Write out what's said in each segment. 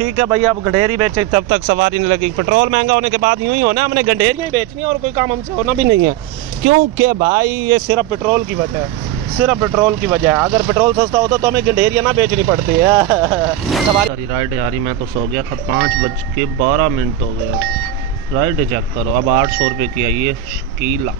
ठीक है भैया, अब गंडेरी बेचे तब तक सवारी नहीं लगेगी। पेट्रोल महंगा होने के बाद यूँ ही होना, हमने गंडेरियाँ ही बेचनी है और कोई काम हमसे होना भी नहीं है, क्योंकि भाई ये सिर्फ पेट्रोल की वजह है, सिर्फ पेट्रोल की वजह है। अगर पेट्रोल सस्ता होता तो हमें गंडेरियाँ ना बेचनी पड़ती है। सवारी राइड यारी, मैं तो सो गया था, 5:12 हो गया। राइड चेक करो, अब 800 रुपये की आई है शकीला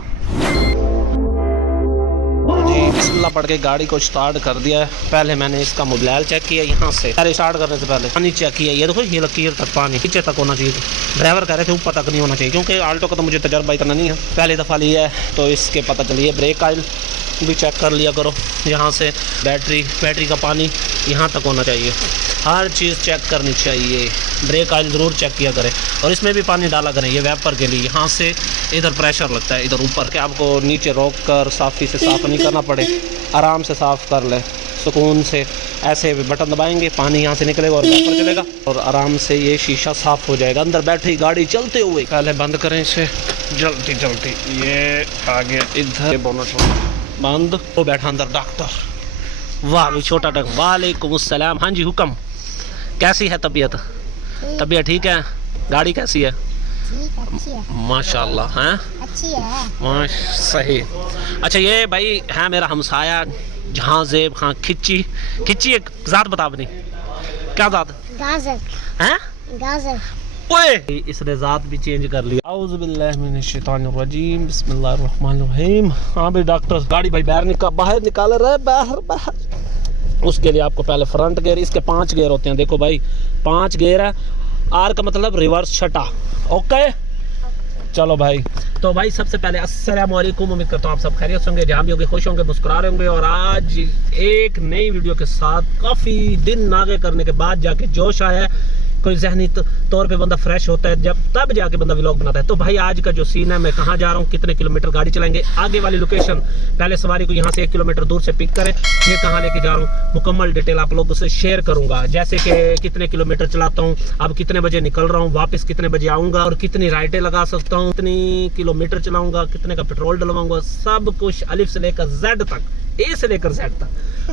जी। बिस्मिल्लाह पढ़ के गाड़ी को स्टार्ट कर दिया है। पहले मैंने इसका मोबाइल चेक किया यहाँ से, पहले स्टार्ट करने से पहले पानी चेक किया। ये देखो ये लकीर तक पानी नीचे तक होना चाहिए, ड्राइवर कह रहे थे ऊपर तक नहीं होना चाहिए, क्योंकि आल्टो का तो मुझे तजर्बा इतना नहीं है, पहली दफ़ा लिया है तो इसके पता चलिए। ब्रेक ऑयल भी चेक कर लिया करो यहाँ से, बैटरी का पानी यहाँ तक होना चाहिए, हर चीज़ चेक करनी चाहिए। ब्रेक ऑयल ज़रूर चेक किया करें और इसमें भी पानी डाला करें, ये वेपर के लिए। यहाँ से इधर प्रेशर लगता है, इधर ऊपर के आपको नीचे रोक कर साफ़ी से साफ़ नहीं करना पड़े, आराम से साफ़ कर ले सुकून से। ऐसे बटन दबाएंगे, पानी यहाँ से निकलेगा और वेपर चलेगा और आराम से ये शीशा साफ़ हो जाएगा। अंदर बैटरी गाड़ी चलते हुए, पहले बंद करें इसे जल्दी जल्दी। ये आगे इधर बोनट बंद, वो बैठा अंदर डॉक्टर। वाह भी छोटा डॉक्टर, वालेकुम अस्सलाम। हाँ जी हुक्म, कैसी है तबीयत? तबीयत ठीक है? गाड़ी कैसी है? अच्छी है माशाल्लाह। हैं अच्छी है सही। अच्छा ये भाई है मेरा हमसाया जहाँ जेब, हाँ खिच्ची एक ज़ात बता अपनी, क्या ज़ात? गाजर हैं गाजर। ओए इसने ज़ात भी चेंज कर लिया। औज़ु बिल्लाहि मिनश शैतानिर रजीम, बिस्मिल्लाहिर रहमानिर रहीम। हाँ भाई डॉक्टर, गाड़ी भाई बाहर निकाल रहे, बाहर। उसके लिए आपको पहले फ्रंट गियर, इसके 5 गियर होते हैं, देखो भाई 5 गियर है। आर का मतलब रिवर्स छठा। ओके चलो भाई। तो भाई सबसे पहले अस्सलाम वालेकुम, उम्मीद करता हूँ आप सब खैरियत होंगे, जहाँ भी होंगे खुश होंगे, मुस्कुरा रहे होंगे। और आज एक नई वीडियो के साथ काफ़ी दिन नागे करने के बाद जाके जोश आया है, कोई जहनी तौर पे बंदा फ्रेश होता है जब तब जाके बंदा व्लॉग बनाता है। तो भाई आज का जो सीन है, मैं कहाँ जा रहा हूँ, कितने किलोमीटर गाड़ी चलाएंगे, आगे वाली लोकेशन, पहले सवारी को यहाँ से 1 किलोमीटर दूर से पिक करें, फिर कहाँ लेके जा रहा हूँ, मुकम्मल डिटेल आप लोगों से शेयर करूंगा। जैसे कि कितने किलोमीटर चलाता हूँ, अब कितने बजे निकल रहा हूँ, वापस कितने बजे आऊँगा, और कितनी राइडें लगा सकता हूँ, कितनी किलोमीटर चलाऊँगा, कितने का पेट्रोल डलवाऊँगा, सब कुछ अलिफ से लेकर जेड तक, ए से लेकर जेड तक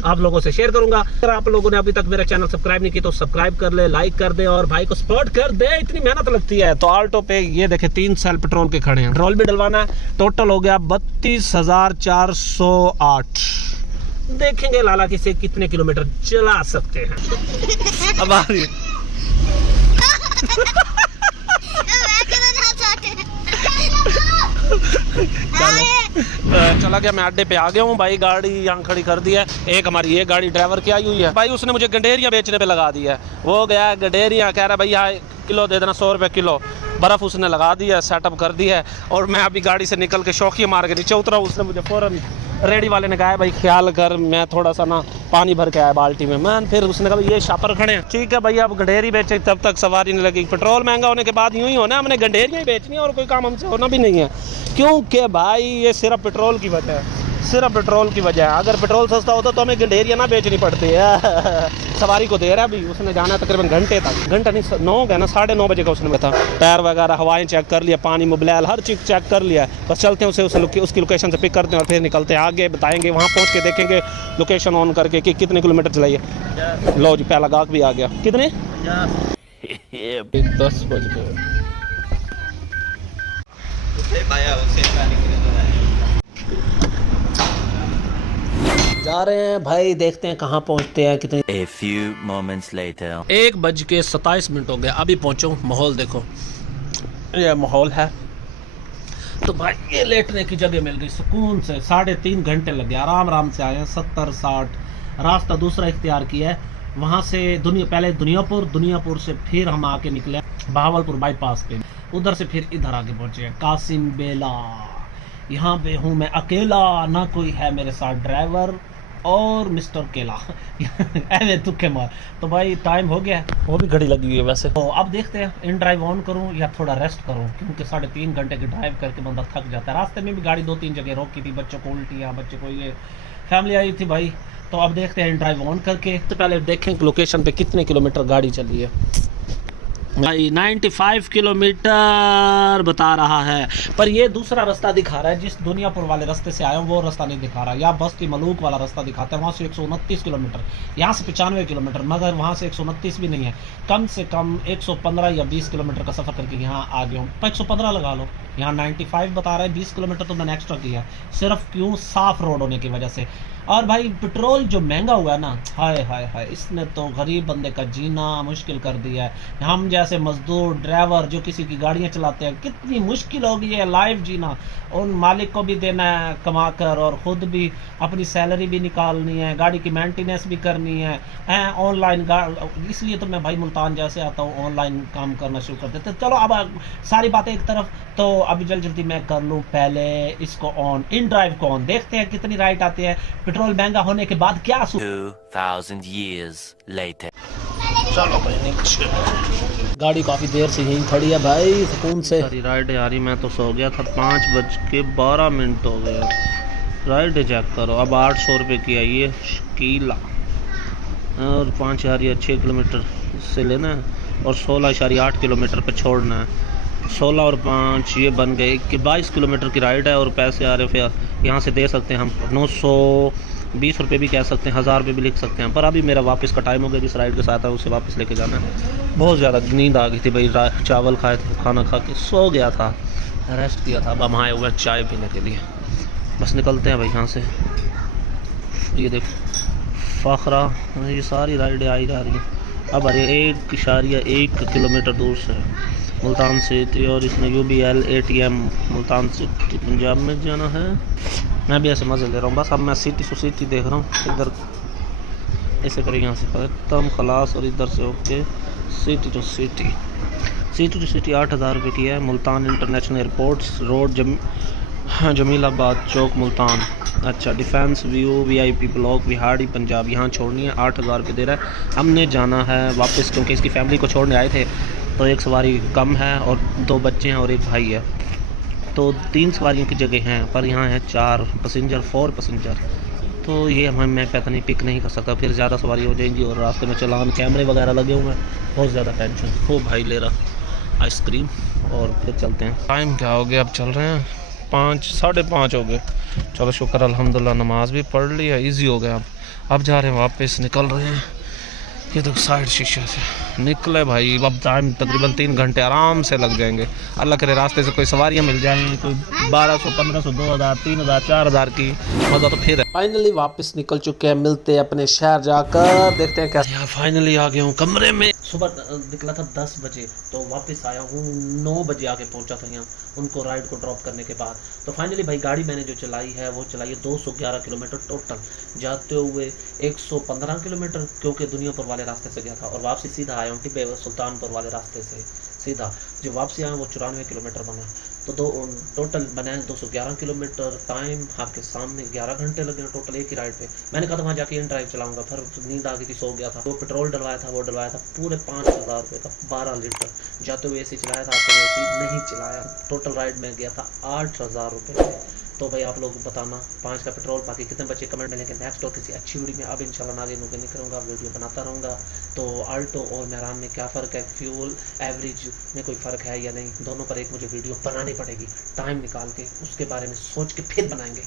आप लोगों से शेयर करूंगा। अगर आप लोगों ने अभी तक मेरा चैनल सब्सक्राइब नहीं किया तो सब्सक्राइब कर ले, लाइक कर दे और भाई को सपोर्ट कर दे, इतनी मेहनत लगती है। तो आल्टो पे ये देखे 3 सेल पेट्रोल के खड़े हैं, पेट्रोल भी डलवाना है। टोटल हो गया 32,408। देखेंगे लाला किसे कितने किलोमीटर चला सकते हैं। अब आ रही चला गया, मैं अड्डे पे आ गया हूँ भाई, गाड़ी यहाँ खड़ी कर दी है। एक हमारी ये गाड़ी ड्राइवर की आई हुई है भाई, उसने मुझे गंडेरियाँ बेचने पे लगा दी है। वो गया गंडेरियाँ, कह रहा है भैया किलो दे देना, 100 रुपये किलो। बर्फ़ उसने लगा दी है, सेटअप कर दी है, और मैं अभी गाड़ी से निकल के शौकिया मार के नीचे उतरा। उसने मुझे फ़ौरन, रेडी वाले ने कहा है भाई ख्याल कर, मैं थोड़ा सा ना पानी भर के आया बाल्टी में। मैं फिर उसने कहा ये शापर खड़े हैं, ठीक है भैया, अब गंडेरी बेचे तब तक सवारी नहीं लगेगी। पेट्रोल महंगा होने के बाद यूँ ही होना, हमने गंडेरियाँ ही बेचनी है और कोई काम हमसे होना भी नहीं है, क्योंकि भाई ये सिर्फ पेट्रोल की वजह है, सिर्फ पेट्रोल की वजह है। अगर पेट्रोल सस्ता होता तो हमें गंडेरियाँ ना बेचनी पड़ती है। सवारी को दे रहा है अभी, उसने जाना है तकरीबन घंटे तक, घंटा नहीं 9 गया ना, 9:30 बजे का उसने बैठा। टायर वगैरह हवाएं चेक कर लिया, पानी मोबाइल हर चीज़ चेक कर लिया है। बस चलते हैं उसकी लोकेशन से पिक करते हैं और फिर निकलते हैं आगे, बताएंगे वहाँ पहुँच के देखेंगे लोकेशन ऑन करके कि कितने किलोमीटर चलाइए। लो जी पहला गाहक भी आ गया। कितने? 10 बज गए। जा रहे हैं भाई, देखते हैं कहाँ पहुँचते हैं, कितने। A few moments later. 1:27 हो गया, अभी पहुँचो। माहौल देखो, ये माहौल है। तो भाई ये लेटने की जगह मिल गई सुकून से, 3.5 घंटे लगे, आराम से आए हैं। 70-60 रास्ता दूसरा इख्तियार किया है, वहाँ से पहले दुनियापुर से फिर हम आके निकले बहावलपुर बाईपास पे, उधर से फिर इधर आके पहुँचे कासिम बेला। यहाँ पे हूँ मैं अकेला, ना कोई है मेरे साथ ड्राइवर और मिस्टर केला। ऐसे तुक्के मार। तो भाई टाइम हो गया, वो भी घड़ी लगी हुई है वैसे। तो अब देखते हैं इन ड्राइव ऑन करूँ या थोड़ा रेस्ट करूँ, क्योंकि 3.5 घंटे की ड्राइव करके बंदा थक जाता है। रास्ते में भी गाड़ी 2-3 जगह रोकी थी, बच्चों को उल्टियाँ, बच्चों को ये फैमिली आई थी भाई। तो अब देखते हैं इन ड्राइव ऑन करके। तो पहले देखें लोकेशन पे कितने किलोमीटर गाड़ी चली है। भाई 95 किलोमीटर बता रहा है, पर ये दूसरा रास्ता दिखा रहा है। जिस दुनियापुर वाले रास्ते से आया हूँ वो रास्ता नहीं दिखा रहा। या बस्ती मलूक वाला रास्ता दिखाता है, वहाँ से 129 किलोमीटर, यहाँ से 95 किलोमीटर, मगर वहाँ से 129 भी नहीं है। कम से कम 115 या 20 किलोमीटर का सफ़र करके यहाँ आ गया हूँ। 115 लगा लो, यहाँ 95 बता रहा है, 20 किलोमीटर तो मैंने एक्स्ट्रा किया, सिर्फ क्यों? साफ़ रोड होने की वजह से। और भाई पेट्रोल जो महंगा हुआ है ना, हाय हाय हाय, इसने तो गरीब बंदे का जीना मुश्किल कर दिया है। हम जैसे मजदूर ड्राइवर जो किसी की गाड़ियाँ चलाते हैं, कितनी मुश्किल हो गई है लाइफ जीना। उन मालिक को भी देना है कमा कर, और ख़ुद भी अपनी सैलरी भी निकालनी है, गाड़ी की मेंटेनेंस भी करनी है, ऑनलाइन। इसलिए तो मैं भाई मुल्तान जैसे आता हूँ ऑनलाइन काम करना शुरू कर देते। चलो अब सारी बातें एक तरफ, तो अभी जल्दी मैं कर लूँ पहले इसको ऑन, इन ड्राइव को ऑन, देखते हैं कितनी राइट आती है। पेट्रोल महंगा होने के बाद क्या 2000 years later. चलो भाई नीचे, गाड़ी काफ़ी देर से यहीं खड़ी है भाई, सुकून से। सारी राइड यारी, मैं तो सो गया था, 5:12 हो गया। राइड चेक करो, अब 800 रुपये की आई है शकीला, और 5.6 किलोमीटर से लेना है, और 16.8 किलोमीटर पे छोड़ना है। 16 और 5 ये बन गए कि 22 किलोमीटर की राइड है, और पैसे आ रहे फिर यहाँ से दे सकते हैं हम 920 रुपये भी कह सकते हैं, 1000 रुपये भी लिख सकते हैं। पर अभी मेरा वापस का टाइम हो गया, जिस राइड के साथ है उसे वापस लेके जाना है। बहुत ज़्यादा नींद आ गई थी भाई, चावल खाए थे, खाना खा के सो गया था, रेस्ट किया था। अब हम आए हुए चाय पीने के लिए, बस निकलते हैं भाई यहाँ से। ये देखो फ़खरा, ये सारी राइडें आई जा रही हैं। अब अरे 1.1 किलोमीटर दूर से मुल्तान सिटी, और इसमें UBL ATM Multan city Punjab में जाना है। मैं भी ऐसे मज़े ले रहा हूँ, बस अब मैं सिटी टू सिटी देख रहा हूँ। इधर ऐसे करें, यहाँ से ख़त्म खलास, और इधर से okay city to city. City to city 8000 रुपये की है। Multan international airports road, Jamilabad चौक मुल्तान। अच्छा, defence view VIP block Vehari Punjab, यहाँ छोड़नी है, 8000 रुपये दे रहा है। हमने जाना है वापस, क्योंकि इसकी फैमिली को छोड़ने आए थे, तो एक सवारी कम है, और 2 बच्चे हैं और एक भाई है, तो 3 सवारियों की जगह हैं, पर यहाँ है 4 पैसेंजर, 4 पैसेंजर। तो ये मैं पता नहीं पिक नहीं कर सकता, फिर ज़्यादा सवारी हो जाएंगी, और रास्ते में चलान कैमरे वगैरह लगे हुए हैं, बहुत ज़्यादा टेंशन। वो भाई ले रहा आइसक्रीम, और फिर चलते हैं। टाइम क्या हो गया, अब चल रहे हैं 5, 5:30 हो गए। चलो शुक्र अल्हम्दुलिल्लाह, नमाज भी पढ़ ली है, ईजी हो गया। अब जा रहे हैं वापस, निकल रहे हैं। ये तो साइड शीशे से निकले भाई, अब टाइम तकरीबन 3 घंटे आराम से लग जाएंगे। अल्लाह करे रास्ते से कोई सवारियाँ मिल जाएँ, कोई 1200, 1500, 2000, 3000, 4000 की, मज़ा तो फिर है। फाइनली वापस निकल चुके हैं, मिलते हैं अपने शहर जाकर, देखते हैं क्या। यहाँ फाइनली आ गया हूँ कमरे में। सुबह निकला था 10 बजे, तो वापस आया हूँ 9 बजे आके पहुँचा था यहाँ, उनको राइड को ड्रॉप करने के बाद। तो फाइनली भाई गाड़ी मैंने जो चलाई है वो चलाई है 211 किलोमीटर टोटल, जाते हुए 115 किलोमीटर क्योंकि दुनियापुर वाले रास्ते से गया था, और वापसी सीधा आया हूँ टिब्बे सुल्तानपुर वाले रास्ते से सीधा। जो वापसी आया वो 94 किलोमीटर बना, तो टोटल बनाए 211 किलोमीटर। टाइम आपके सामने 11 घंटे लगे हैं टोटल एक ही राइड पे। मैंने कहा था वहाँ जाके इन ड्राइव चलाऊंगा, फिर नींद आ गई थी, सो गया था। वो पेट्रोल डलवाया था, वो डलवाया था पूरे 5000 रुपये का 12 लीटर। जाते हुए AC चलाया था, आते हुए AC नहीं चलाया। टोटल राइड में गया था 8000 रुपये। तो भाई आप लोग बताना 5 का पेट्रोल, बाकी कितने बच्चे कमेंट में। लेकिन नेक्स्ट और किसी अच्छी वीडियो में अब इंशाल्लाह आगे नहीं करूँगा, वीडियो बनाता रहूँगा। तो आल्टो और मेहरान में क्या फ़र्क है, फ्यूल एवरेज में कोई फ़र्क है या नहीं, दोनों पर एक मुझे वीडियो बनानी पड़ेगी टाइम निकाल के, उसके बारे में सोच के फिर बनाएंगे।